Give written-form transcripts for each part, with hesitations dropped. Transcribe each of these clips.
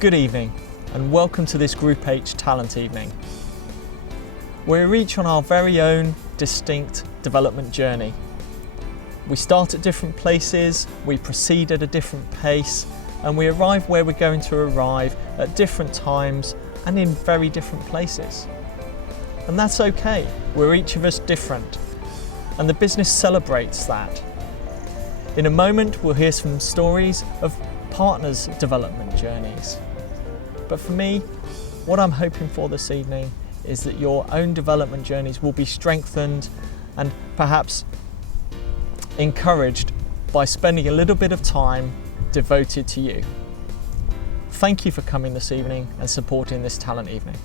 Good evening and welcome to this Group H Talent Evening. We're each on our very own distinct development journey. We start at different places, we proceed at a different pace, and we arrive where we're going to arrive at different times and in very different places. And that's okay, we're each of us different, and the business celebrates that. In a moment we'll hear some stories of partners' development journeys. But for me, what I'm hoping for this evening is that your own development journeys will be strengthened and perhaps encouraged by spending a little bit of time devoted to you. Thank you for coming this evening and supporting this talent evening.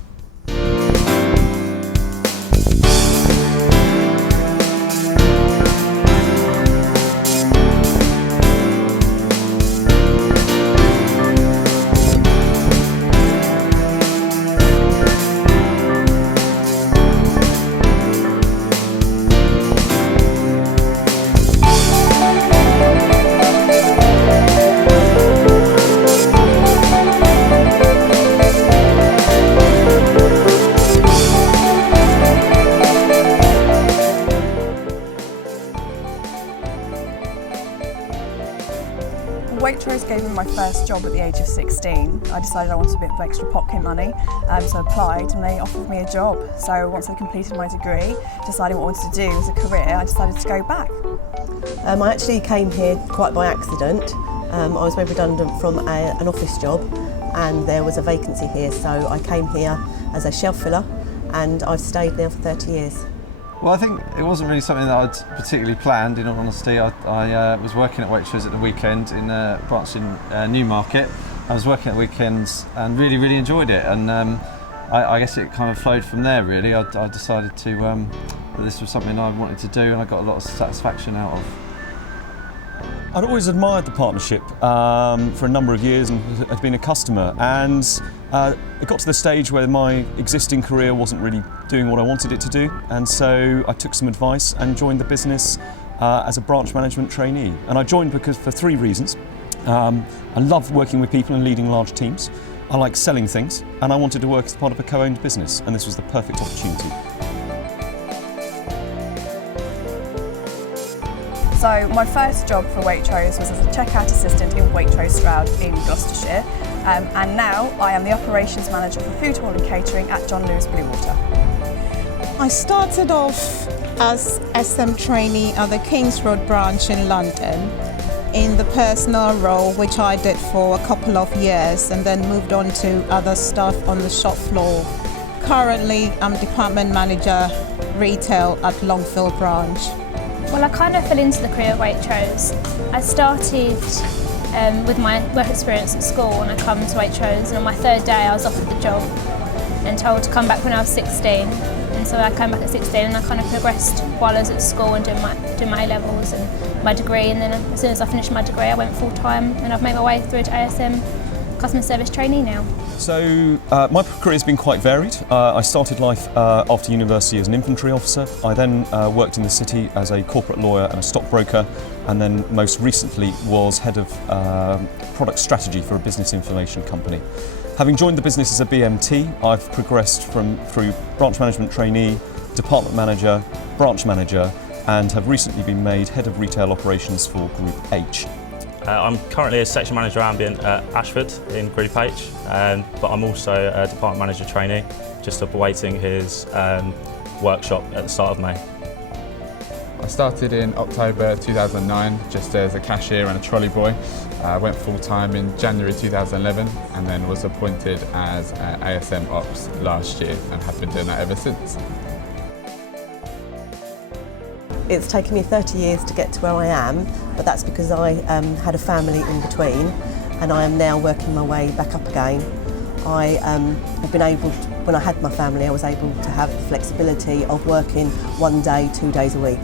Waitrose gave me my first job at the age of 16. I decided I wanted a bit of extra pocket money, so I applied and they offered me a job. So once I completed my degree, deciding what I wanted to do as a career, I decided to go back. I actually came here quite by accident. I was made redundant from an office job and there was a vacancy here, so I came here as a shelf filler and I've stayed now for 30 years. Well, I think it wasn't really something that I'd particularly planned, in all honesty. I was working at Waitrose at the weekend in a branch in Newmarket. I was working at weekends and really enjoyed it, and I guess it kind of flowed from there really. I decided that this was something I wanted to do and I got a lot of satisfaction out of. I'd always admired the partnership for a number of years and had been a customer, and it got to the stage where my existing career wasn't really doing what I wanted it to do, and so I took some advice and joined the business as a branch management trainee. And I joined for three reasons. I love working with people and leading large teams. I like selling things, and I wanted to work as part of a co-owned business, and this was the perfect opportunity. So my first job for Waitrose was as a checkout assistant in Waitrose Stroud in Gloucestershire, and now I am the operations manager for food hall and catering at John Lewis Bluewater. I started off as SM trainee at the Kings Road branch in London in the personal role, which I did for a couple of years, and then moved on to other stuff on the shop floor. Currently, I'm department manager retail at Longfield branch. Well, I kind of fell into the career at Waitrose. I started with my work experience at school, and I come to Waitrose, and on my third day I was offered the job and told to come back when I was 16. And so I came back at 16 and I kind of progressed while I was at school and doing my A-levels and my degree, and then as soon as I finished my degree I went full-time, and I've made my way through to ASM customer service trainee now. So my career has been quite varied. I started life after university as an infantry officer. I then worked in the city as a corporate lawyer and a stockbroker, and then most recently was head of product strategy for a business information company. Having joined the business as a BMT, I've progressed through branch management trainee, department manager, branch manager, and have recently been made head of retail operations for Group H. I'm currently a section manager ambient at Ashford in Group H, but I'm also a department manager trainee, just awaiting his workshop at the start of May. I started in October 2009 just as a cashier and a trolley boy. I went full-time in January 2011 and then was appointed as ASM Ops last year and have been doing that ever since. It's taken me 30 years to get to where I am, but that's because I had a family in between, and I am now working my way back up again. I have been able to, when I had my family, I was able to have the flexibility of working 1 day, 2 days a week.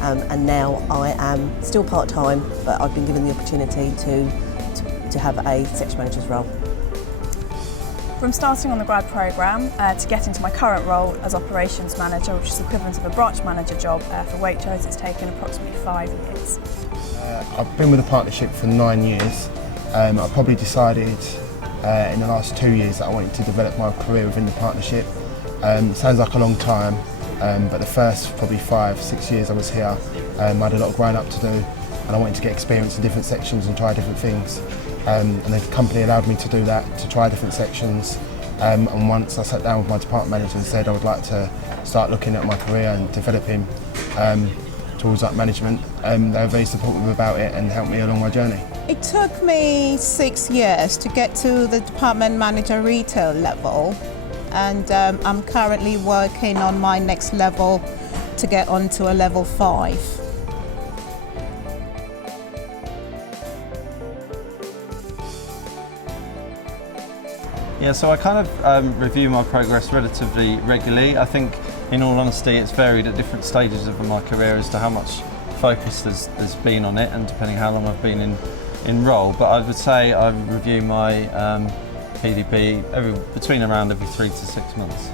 And now I am still part-time, but I've been given the opportunity to have a section manager's role. From starting on the grad programme to get into my current role as operations manager, which is the equivalent of a branch manager job for Waitrose, it's taken approximately 5 years. I've been with the partnership for 9 years. I probably decided in the last 2 years that I wanted to develop my career within the partnership. Sounds like a long time, but the first probably 5-6 years I was here, I had a lot of growing up to do, and I wanted to get experience in different sections and try different things. And the company allowed me to do that, to try different sections. And once I sat down with my department manager and said I would like to start looking at my career and developing towards that management, they were very supportive about it and helped me along my journey. It took me 6 years to get to the department manager retail level, and I'm currently working on my next level to get onto a level 5. Yeah, so I kind of review my progress relatively regularly. I think, in all honesty, it's varied at different stages of my career as to how much focus there's been on it, and depending how long I've been in role. But I would say I review my PDP between around every 3 to 6 months.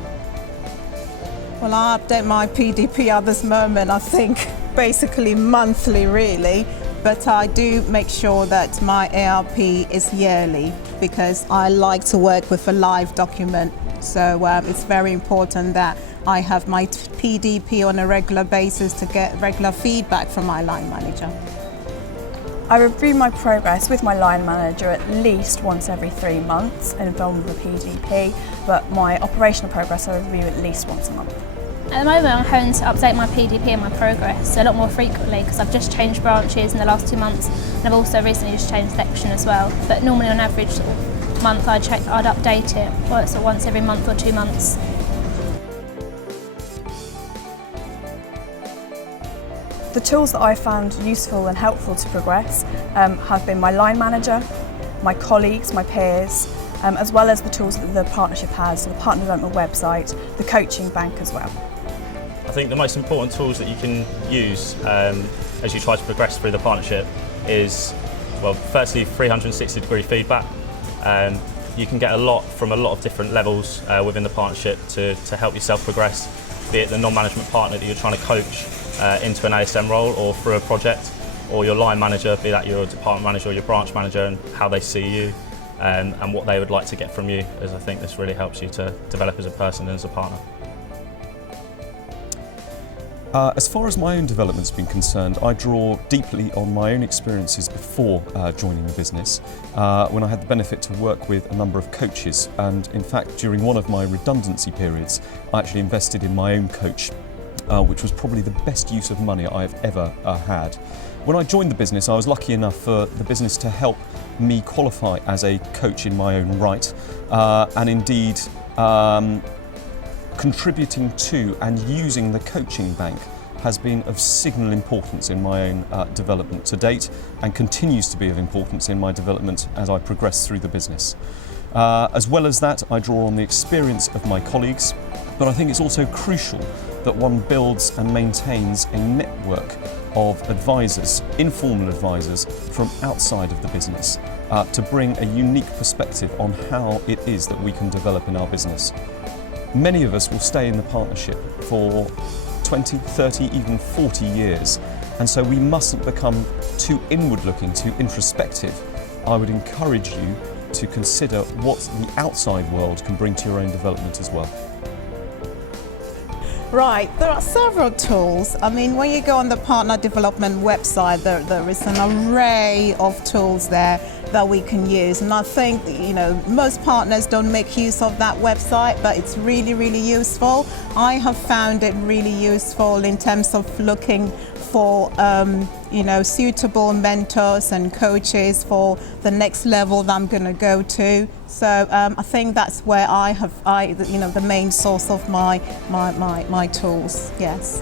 Well, I update my PDP at this moment, I think, basically monthly, really. But I do make sure that my ARP is yearly, because I like to work with a live document. So it's very important that I have my PDP on a regular basis to get regular feedback from my line manager. I review my progress with my line manager at least once every 3 months and involved with the PDP, but my operational progress I review at least once a month. At the moment I'm having to update my PDP and my progress a lot more frequently because I've just changed branches in the last 2 months, and I've also recently just changed section as well. But normally on average month I'd update it, so once every month or 2 months. The tools that I found useful and helpful to progress have been my line manager, my colleagues, my peers, as well as the tools that the partnership has, so the partner development website, the coaching bank as well. I think the most important tools that you can use as you try to progress through the partnership is, well, firstly 360-degree feedback. You can get a lot from a lot of different levels within the partnership to help yourself progress, be it the non-management partner that you're trying to coach into an ASM role or through a project, or your line manager, be that your department manager or your branch manager, and how they see you and what they would like to get from you, as I think this really helps you to develop as a person and as a partner. As far as my own development's been concerned, I draw deeply on my own experiences before joining the business, when I had the benefit to work with a number of coaches, and in fact during one of my redundancy periods I actually invested in my own coach, which was probably the best use of money I've ever had. When I joined the business, I was lucky enough for the business to help me qualify as a coach in my own right, and indeed contributing to and using the coaching bank has been of signal importance in my own development to date, and continues to be of importance in my development as I progress through the business. As well as that, I draw on the experience of my colleagues, but I think it's also crucial that one builds and maintains a network of advisors, informal advisors from outside of the business, to bring a unique perspective on how it is that we can develop in our business. Many of us will stay in the partnership for 20, 30, even 40 years, and so we mustn't become too inward-looking, too introspective. I would encourage you to consider what the outside world can bring to your own development as well. Right, there are several tools. I mean, when you go on the partner development website, there is an array of tools there that we can use. And I think, most partners don't make use of that website, but it's really, really useful. I have found it really useful in terms of looking for, suitable mentors and coaches for the next level that I'm going to go to. So I think that's where the main source of my tools, yes.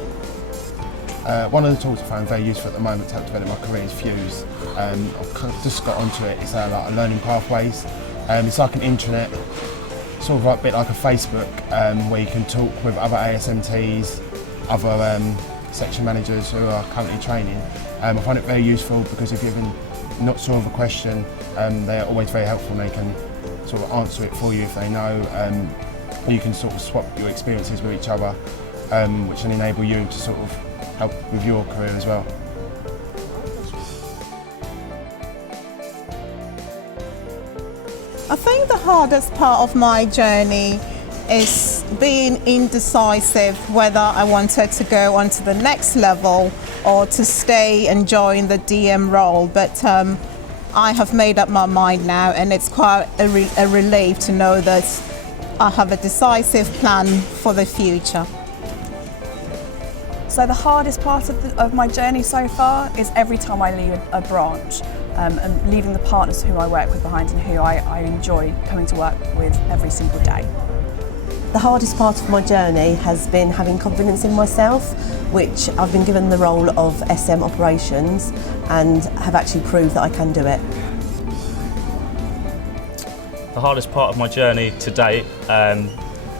One of the tools I find very useful at the moment to help develop my career is Fuse. I've just got onto it. It's like a learning pathways. It's like an intranet, sort of a bit like a Facebook, where you can talk with other ASMTs, other section managers who are currently training. I find it very useful because if you're given not sort of a question, they're always very helpful and they can sort of answer it for you if they know. You can sort of swap your experiences with each other, which can enable you to sort of help with your career as well. I think the hardest part of my journey is being indecisive whether I wanted to go on to the next level or to stay enjoying the DM role. But I have made up my mind now, and it's quite a relief to know that I have a decisive plan for the future. So the hardest part of my journey so far is every time I leave a branch and leaving the partners who I work with behind and who I enjoy coming to work with every single day. The hardest part of my journey has been having confidence in myself, which I've been given the role of SM operations and have actually proved that I can do it. The hardest part of my journey to date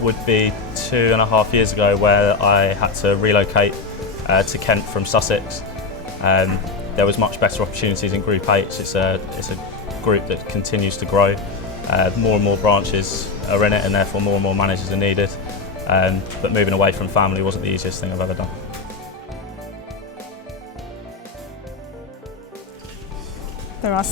would be 2.5 years ago, where I had to relocate to Kent from Sussex. There was much better opportunities in Group H. It's a group that continues to grow. More and more branches are in it, and therefore more and more managers are needed. But moving away from family wasn't the easiest thing I've ever done. There are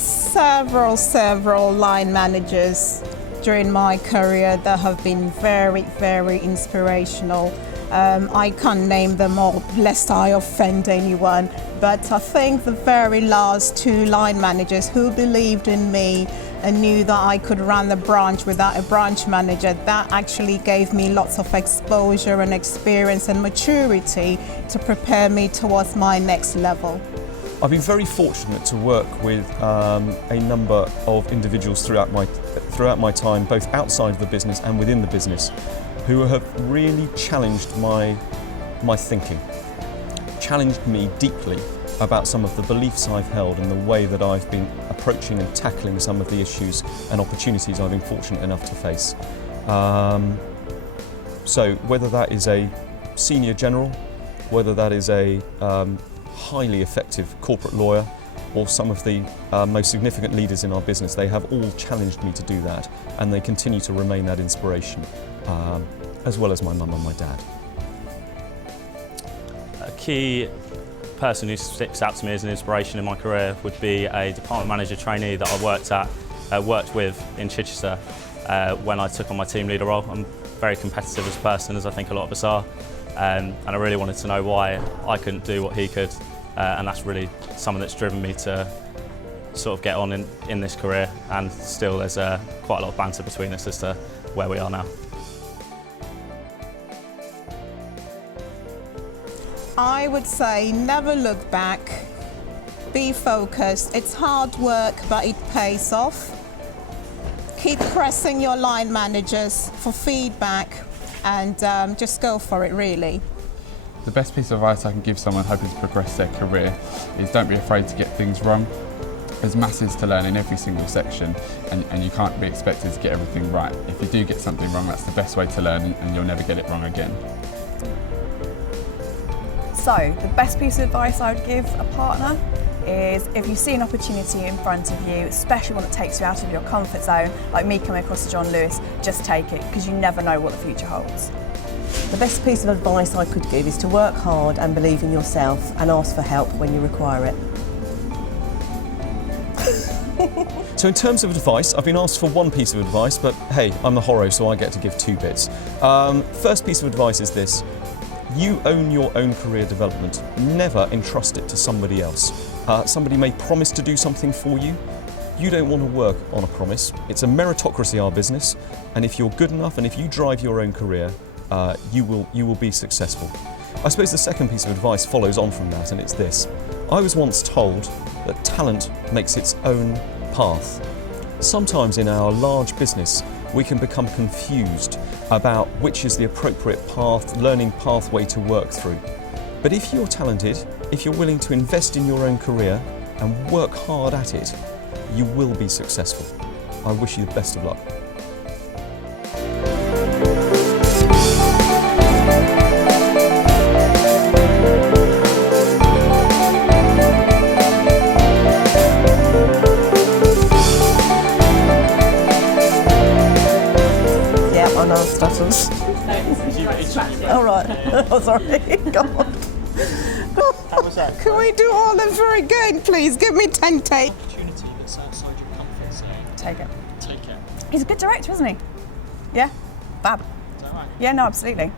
several line managers during my career that have been very inspirational. I can't name them all lest I offend anyone, but I think the very last 2 line managers who believed in me and knew that I could run the branch without a branch manager, that actually gave me lots of exposure and experience and maturity to prepare me towards my next level. I've been very fortunate to work with a number of individuals throughout my time, both outside of the business and within the business, who have really challenged my thinking, challenged me deeply about some of the beliefs I've held and the way that I've been approaching and tackling some of the issues and opportunities I've been fortunate enough to face. So whether that is a senior general, whether that is a highly effective corporate lawyer, or some of the most significant leaders in our business, they have all challenged me to do that, and they continue to remain that inspiration, as well as my mum and my dad. A key person who sticks out to me as an inspiration in my career would be a department manager trainee that I worked with in Chichester when I took on my team leader role. I'm very competitive as a person, as I think a lot of us are, and I really wanted to know why I couldn't do what he could, and that's really something that's driven me to sort of get on in this career, and still there's quite a lot of banter between us as to where we are now. I would say never look back, be focused. It's hard work, but it pays off. Keep pressing your line managers for feedback, and just go for it, really. The best piece of advice I can give someone hoping to progress their career is don't be afraid to get things wrong. There's masses to learn in every single section, and you can't be expected to get everything right. If you do get something wrong, that's the best way to learn, and you'll never get it wrong again. So, the best piece of advice I would give a partner is if you see an opportunity in front of you, especially one that takes you out of your comfort zone, like me coming across to John Lewis, just take it, because you never know what the future holds. The best piece of advice I could give is to work hard and believe in yourself, and ask for help when you require it. So in terms of advice, I've been asked for one piece of advice, but hey, I'm the horo, so I get to give 2 bits. First piece of advice is this: you own your own career development. Never entrust it to somebody else. Somebody may promise to do something for you. You don't want to work on a promise. It's a meritocracy, our business, and if you're good enough and if you drive your own career, you will be successful. I suppose the second piece of advice follows on from that, and it's this: I was once told that talent makes its own path. Sometimes in our large business, we can become confused about which is the appropriate path, learning pathway to work through. But if you're talented, if you're willing to invest in your own career and work hard at it, you will be successful. I wish you the best of luck. Stutters. All right. Oh, sorry. Go on. How was that? Can we do all over again, please? Give me 10 takes. Opportunity that's outside your comfort zone. Take it. Take take care. He's a good director, isn't he? Yeah, fab. Is that right? Yeah, no, absolutely.